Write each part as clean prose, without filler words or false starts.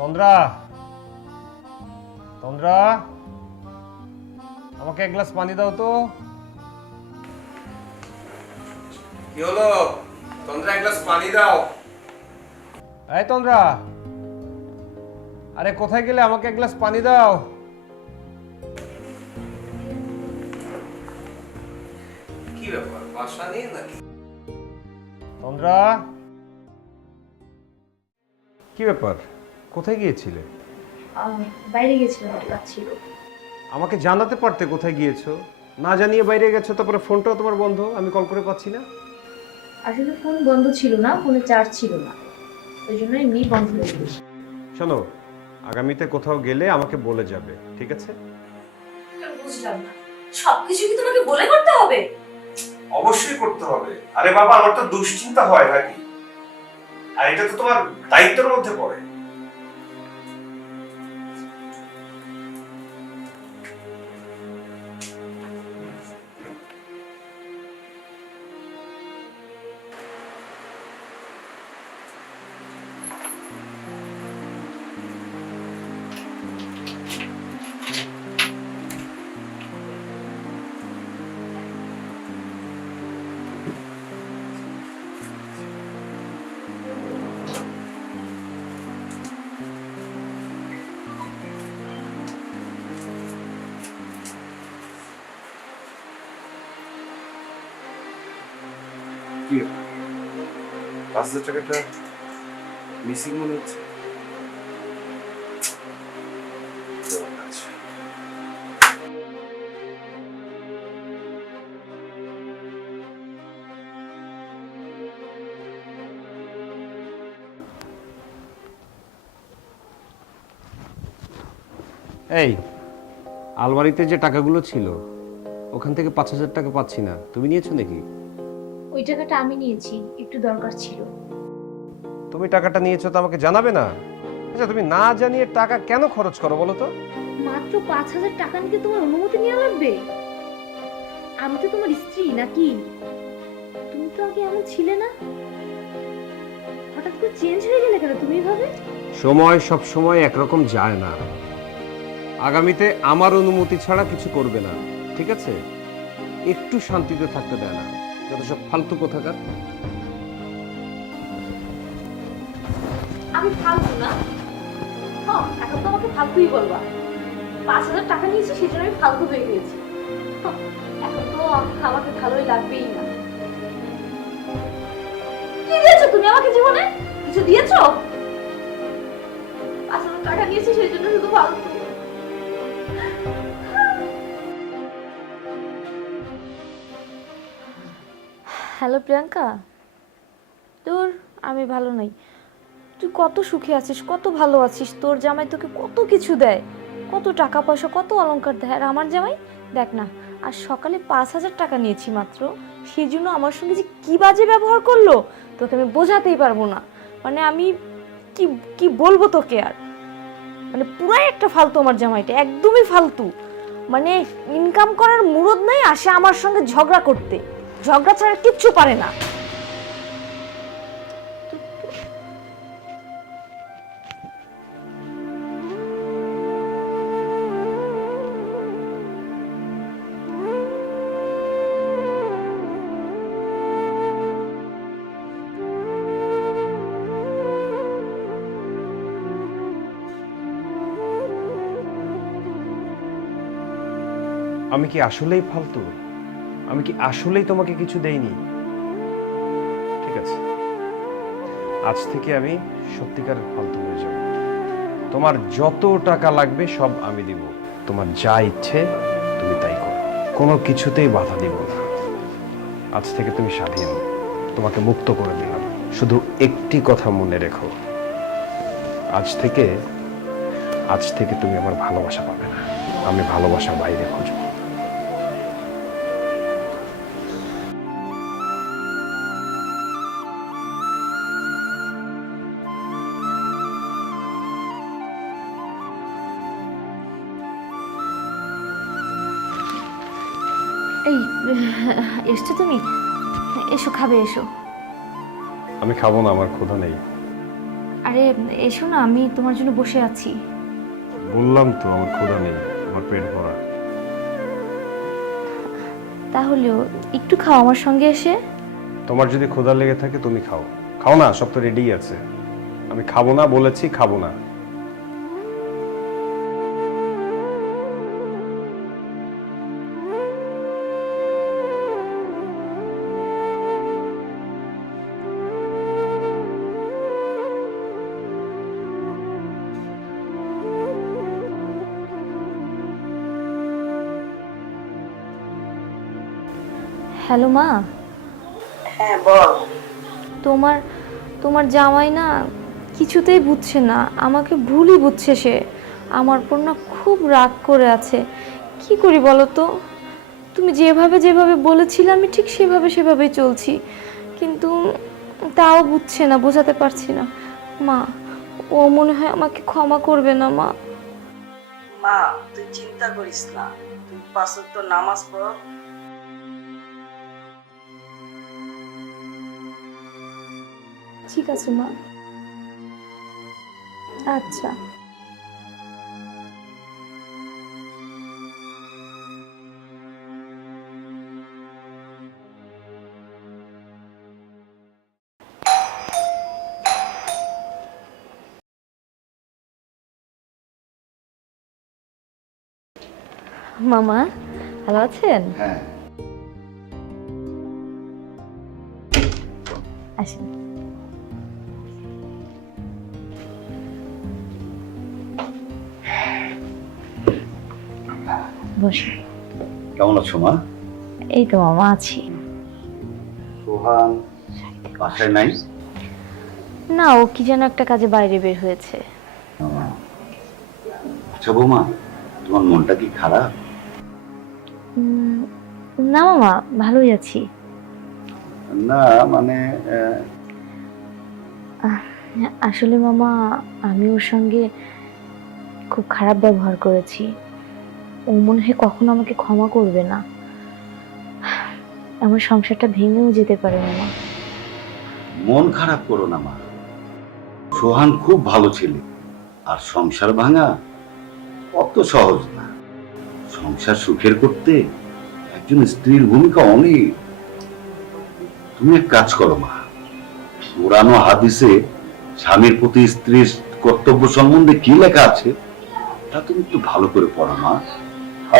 তন্দ্রা, তন্দ্রা, আমাকে এক গ্লাস পানি দাও তো। কি হলো? তন্দ্রা, এক গ্লাস পানি দাও। এই তন্দ্রা, আরে কোথায় গেলে? আমাকে এক গ্লাস পানি দাও। কি ব্যাপার, বাসা নেই নাকি? তন্দ্রা, কি ব্যাপার? কোথায় গিয়েছিলে? বাইরে গেছিলাম, একটা কাজ ছিল। আমাকে জানাতে পারতে কোথায় গিয়েছো। না জানিয়ে বাইরে গেছো, তারপরে ফোনটাও তোমার বন্ধ, আমি কল করে পাচ্ছি না। আসলে ফোন বন্ধ ছিল না, ফোনে চার্জ ছিল না, ওই জন্য এমনি বন্ধ হয়ে গেছে। শোনো, আগামীতে কোথাও গেলে আমাকে বলে যাবে, ঠিক আছে? বুঝলাম না, সবকিছু কি তোমাকে বলে করতে হবে? অবশ্যই করতে হবে। আরে বাবা, আমার তো দুশ্চিন্তা হয় নাকি? আর এটা তো তোমার দায়িত্বের মধ্যে পড়ে। কি ৫,০০০ টাকাটা মিসিং মনে হচ্ছে। আচ্ছা, এই আলমারিতে যে টাকাগুলো ছিল, ওখান থেকে ৫,০০০ টাকা পাচ্ছি না, তুমি নিয়েছো নাকি? ওই টাকাটা আমি নিয়েছি, একটু দরকার ছিল। তুমি টাকাটা নিয়েছো তো আমাকে জানাবে না? আচ্ছা, তুমি না জানিয়ে টাকা কেন খরচ করো বলো তো? মাত্র 5,000 টাকা নিতে তোমার অনুমতি নেওয়া লাগবে? আমি তো তোমার স্ত্রী নাকি? তুমি তো আগে এমন ছিলে না, হঠাৎ করে চেঞ্জ হয়ে গেলে কেন তুমি এভাবে? সময় সব সময় একরকম যায় না। আগামীতে আমার অনুমতি ছাড়া কিছু করবে না, ঠিক আছে? একটু শান্তিতে থাকতে দেয় না, যত সব ফালতু কোথাকার। আমি ফালতু না? হ্যাঁ, এখন তো আমাকে ফালতুই বলবা। 5,000 টাকা নিয়েছি, সেজন্য আমি ফালতু হয়ে গিয়েছি। হ্যাঁ, এখন তো আমাকে ভালোই লাগবেই না। কি দিয়েছো তুমি আমাকে জীবনে? কিছু দিয়েছো? 5,000 টাকা নিয়েছি, সেই জন্য শুধু ফালতু। হ্যালো প্রিয়াঙ্কা, তোর আমি ভালো নাই। তুই কত সুখে আছিস, কত ভালো আছিস, তোর জামাই তোকে কত কিছু দেয়, কত টাকা পয়সা, কত অলংকার দেয়। আর আমার জামাই দেখ না, আর সকালে 5,000 টাকা নিয়েছি মাত্র, সেই জন্য আমার সঙ্গে যে কি বাজে ব্যবহার করলো তোকে আমি বোঝাতেই পারবো না। মানে আমি কি কি বলবো তোকে আর। মানে পুরাই একটা ফালতু আমার জামাইটা, একদমই ফালতু। মানে ইনকাম করার মুরদ নাই, আসে আমার সঙ্গে ঝগড়া করতে, ঝগড়া ছাড়া কিচ্ছু পারে না। আমি কি আসলেই ফালতু? আমি কি আসলেই তোমাকে কিছু দেইনি? ঠিক আছে, আজ থেকে আমি সত্যিকারের ফালতু হয়ে যাব। তোমার যত টাকা লাগবে সব আমি দিব, তোমার যা ইচ্ছে তুমি তাই করো, কোনো কিছুতেই বাধা দিব না। আজ থেকে তুমি স্বাধীন, তোমাকে মুক্ত করে দিলাম। শুধু একটি কথা মনে রেখো, আজ থেকে তুমি আমার ভালোবাসা পাবে না, আমি ভালোবাসা বাইরে খুঁজবো। এই এসছো তুমি? এসো, খাবে এসো। আমি খাবো না, আমার ক্ষুধা নেই। আরে এসো না, আমি তোমার জন্য বসে আছি। বললাম তো আমার ক্ষুধা নেই, আমার পেট ভরা। তাহলেও একটু খাও আমার সঙ্গে এসে। তোমার যদি ক্ষুধা লেগে থাকে তুমি খাও। খাও না, সব তো রেডি আছে। আমি খাবো না বলেছি, খাবো না। হ্যালো মা। হ্যাঁ বল। তোমার তোমার জামাই না কিছুতেই বুঝছে না, আমাকে ভুলই বুঝছে সে। আমার উপর না খুব রাগ করে আছে। কি করি বলো তো? তুমি যেভাবে যেভাবে বলেছিলে আমি ঠিক সেভাবেই চলছি, কিন্তু তাও বুঝছে না, বোঝাতে পারছি না। মা, ও মনে হয় আমাকে ক্ষমা করবে না মা। মা তুই চিন্তা করিস না, তুই 5 ওয়াক্ত নামাজ পড়। ঠিক আছে মা। আচ্ছা। মামা ভালো আছেন? হ্যাঁ, আসেন। বসে। কেমন আছো মা? এই তো মামা আছি। সোহান বাসায় নাই? না, ও কি যেন একটা কাজে বাইরে বের হয়েছে। আচ্ছা বৌমা, তোমার মনটা কি খারাপ? উম, না মামা, ভালোই আছি। না মানে আসলে মামা, আমি ওর সঙ্গে খুব খারাপ ব্যবহার করেছি। ও মনে হয় কখনো আমাকে ক্ষমা করবে না। আমার সংসারটা ভেঙেও যেতে পারে মামা। মন খারাপ করো না মা। সোহান খুব ভালো ছেলে, আর সংসার ভাঙা অত সহজ না। সংসার সুখের করতে একজন স্ত্রীর ভূমিকা অনেক। তুমি এক কাজ করো মা, পুরানো হাদিসে স্বামীর প্রতি স্ত্রীর কর্তব্য সম্বন্ধে কি লেখা আছে তা তুমি একটু ভালো করে পড়ো মা।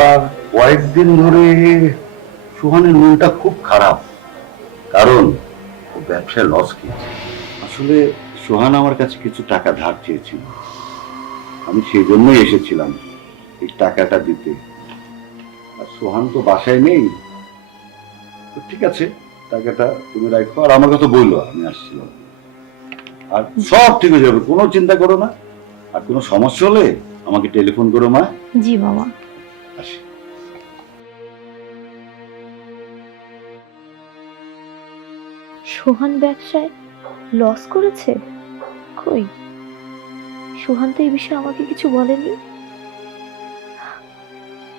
আর কয়েকদিন ধরে সোহানের মনটা খুব খারাপ, কারণ ও ব্যবসায় লস খেয়েছে। আসলে সোহান আমার কাছে কিছু টাকা ধার চেয়েছিল, আমি সেই জন্যই এসেছিলাম এই টাকাটা দিতে। আর সোহান তো বাসায় নেই, তো ঠিক আছে টাকাটা তুমি রাখো, আর আমার কথা বললো আমি আসছিলাম। আর সব ঠিক হয়ে যাবে, কোনো চিন্তা করো না। আর কোনো সমস্যা হলে আমাকে টেলিফোন করো মা। জি মামা। আসি। সোহান ব্যবসায় লস করেছে? কই, সোহান তো এই বিষয়ে আমাকে কিছু বলেনি।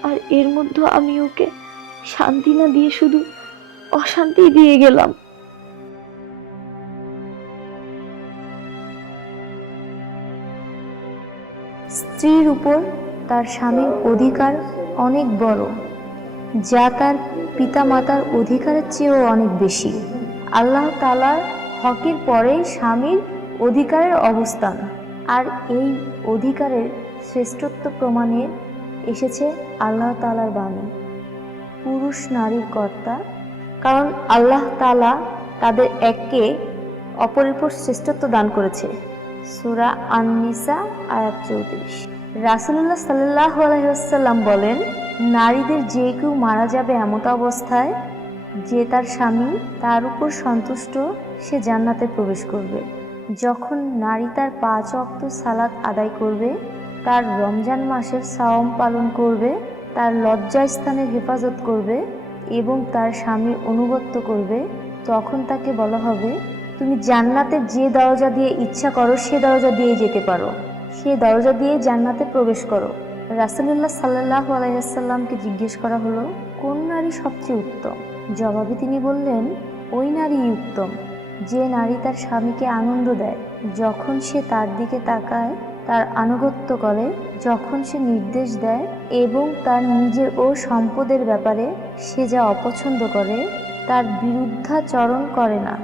আর এর মধ্যে আমি ওকে শান্তি না দিয়ে শুধু অশান্তি দিয়ে গেলাম। স্ত্রীর উপর তার স্বামীর অধিকার অনেক বড়, যা তার পিতামাতার অধিকারের চেয়েও অনেক বেশি। আল্লাহ তাআলার হকের পরেই স্বামীর অধিকারের অবস্থান। আর এই অধিকারের শ্রেষ্ঠত্ব প্রমাণে এসেছে আল্লাহ তাআলার বাণী, পুরুষ নারীর কর্তা। কারণ আল্লাহ তাআলা তাদের একে অপরের উপর শ্রেষ্ঠত্ব দান করেছে। সূরা আন-নিসা আয়াত 34। রাসূলুল্লাহ সাল্লাল্লাহু আলাইহি ওয়াসাল্লাম বলেন, নারীদের যে কেউ মারা যাবে এমত অবস্থায় যে তার স্বামী তার উপর সন্তুষ্ট, সে জান্নাতে প্রবেশ করবে। যখন নারী তার 5 ওয়াক্ত সালাত আদায় করবে, তার রমজান মাসের সাওম পালন করবে, তার লজ্জাস্থানের হেফাজত করবে এবং তার স্বামীর আনুগত্য করবে, তখন তাকে বলা হবে, তুমি জান্নাতের যে দরজা দিয়ে ইচ্ছা করো সে দরজা দিয়ে যেতে পারো, সে দরজা দিয়ে জান্নাতে প্রবেশ করো। রাসূলুল্লাহ সাল্লাল্লাহু আলাইহি ওয়াসাল্লামকে জিজ্ঞেস করা হলো, কোন নারী সবচেয়ে উত্তম? জবাবে তিনি বললেন, ওই নারীই উত্তম যে নারী তার স্বামীকে আনন্দ দেয়, যখন সে তার দিকে তাকায়, তার আনুগত্য করে, যখন সে নির্দেশ দেয় এবং তার নিজের ও সম্পদের ব্যাপারে সে যা অপছন্দ করে তার বিরুদ্ধাচরণ করে না,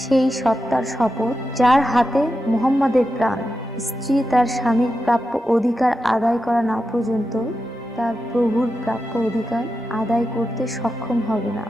সেই সত্তার শপথ যার হাতে মুহাম্মাদের প্রাণ। স্ত্রী তার স্বামীর প্রাপ্য অধিকার আদায় করা না পর্যন্ত তার প্রভুর প্রাপ্য অধিকার আদায় করতে সক্ষম হবে না।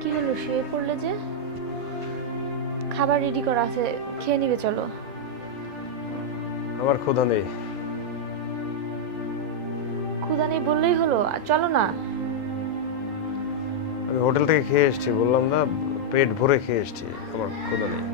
কি হলো, শুয়ে পড়লে যে? খাবার রেডি করা আছে, খেয়ে নিবে, চলো। আমার ক্ষুধা নেই। ক্ষুধা নেই বললেই হলো, চলো না। আমি হোটেল থেকে খেয়ে এসেছি, বললাম না, পেট ভরে খেয়ে এসেছি, আমার ক্ষুধা নেই।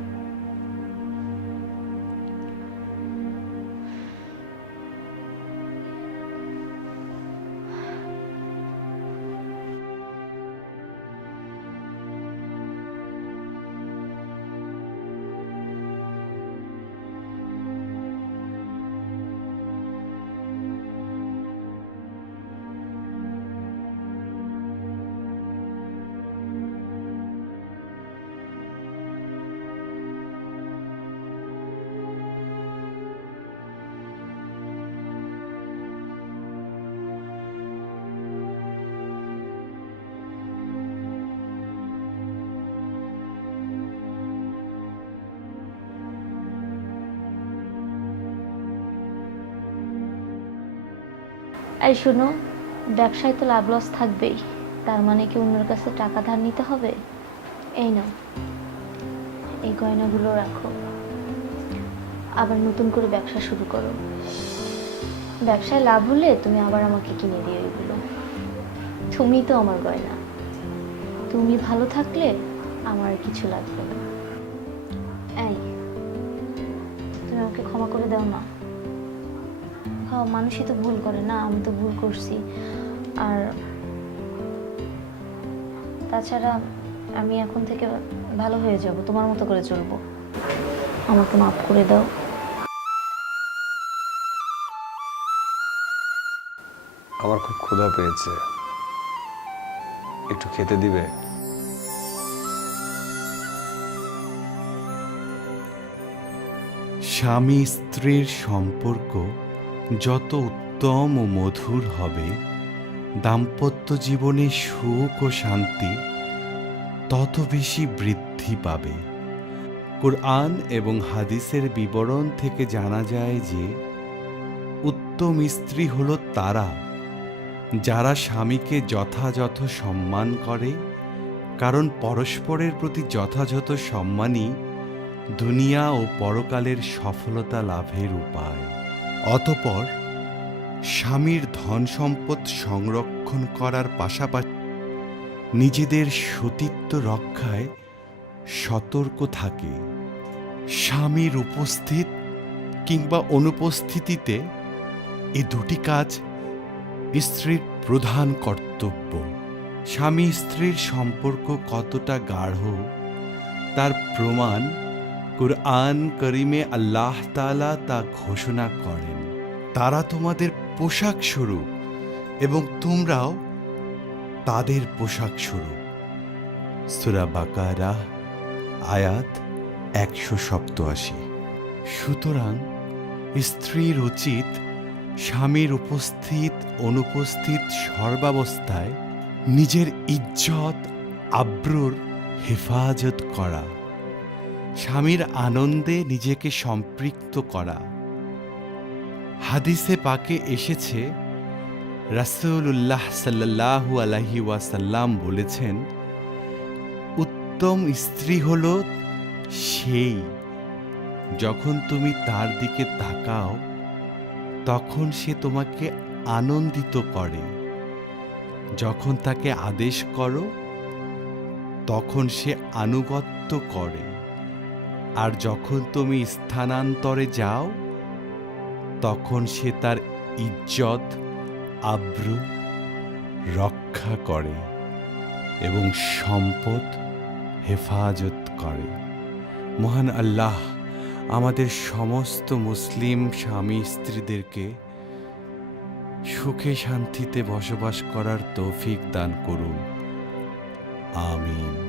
এই শোনো, ব্যবসায় তো লাভ লস থাকবেই, তার মানে কি অন্যের কাছে টাকা ধার নিতে হবে? এই নাও, এই গয়নাগুলো রাখো, আবার নতুন করে ব্যবসা শুরু করো। ব্যবসায় লাভ হলে তুমি আবার আমাকে কিনে দিও এগুলো। তুমি তো আমার গয়না, তুমি ভালো থাকলে আমার কিছু লাগবে না। এই, তুমি আমাকে ক্ষমা করে দাও না। হ্যাঁ, মানুষই তো ভুল করে না, আমি তো ভুল করছি। আর তাছাড়া আমি এখন থেকে ভালো হয়ে যাব, তোমার মতো করে চলবো। আমাকে মাফ করে দাও। আমার খুব ক্ষুধা পেয়েছে, একটু খেতে দিবে? স্বামী স্ত্রীর সম্পর্ক যত উত্তম ও মধুর হবে, দাম্পত্য জীবনে সুখ ও শান্তি তত বেশি বৃদ্ধি পাবে। কুরআন এবং হাদিসের বিবরণ থেকে জানা যায় যে উত্তম স্ত্রী হল তারা যারা স্বামীকে যথাযথ সম্মান করে, কারণ পরস্পরের প্রতি যথাযথ সম্মানই দুনিয়া ও পরকালের সফলতা লাভের উপায়। অতঃপর স্বামীর ধন সম্পদ সংরক্ষণ করার পাশাপাশি নিজেদের সতীত্ব রক্ষায় সতর্ক থাকে। স্বামীর উপস্থিত কিংবা অনুপস্থিতিতে এই দুটি কাজ স্ত্রীর প্রধান কর্তব্য। স্বামী স্ত্রীর সম্পর্ক কতটা গাঢ় তার প্রমাণ কুরআন করিমে আল্লাহ তাআলা তা ঘোষণা করেন। তারা তোমাদের পোশাক স্বরূপ এবং তোমরাও তাদের পোশাক স্বরূপ। সূরা বাকারা আয়াত 187। সুতরাং স্ত্রীর উচিত স্বামীর উপস্থিত অনুপস্থিত সর্বাবস্থায় নিজের ইজ্জত আব্রুর হেফাজত করা, স্বামীর আনন্দে নিজেকে সম্পৃক্ত করা। হাদিসে পাকে এসেছে, রাসূলুল্লাহ সাল্লাল্লাহু আলাইহি ওয়াসাল্লাম বলেছেন, উত্তম স্ত্রী হল সেই যখন তুমি তার দিকে তাকাও তখন সে তোমাকে আনন্দিত করে, যখন তাকে আদেশ করো তখন সে আনুগত্য করে, আর যখন তুমি স্থানান্তরে যাও তখন সে তার ইজ্জত আব্রু রক্ষা করে এবং সম্পদ হেফাজত করে। মহান আল্লাহ আমাদের সমস্ত মুসলিম স্বামী স্ত্রীদেরকে সুখে শান্তিতে বসবাস করার তৌফিক দান করুন। আমিন।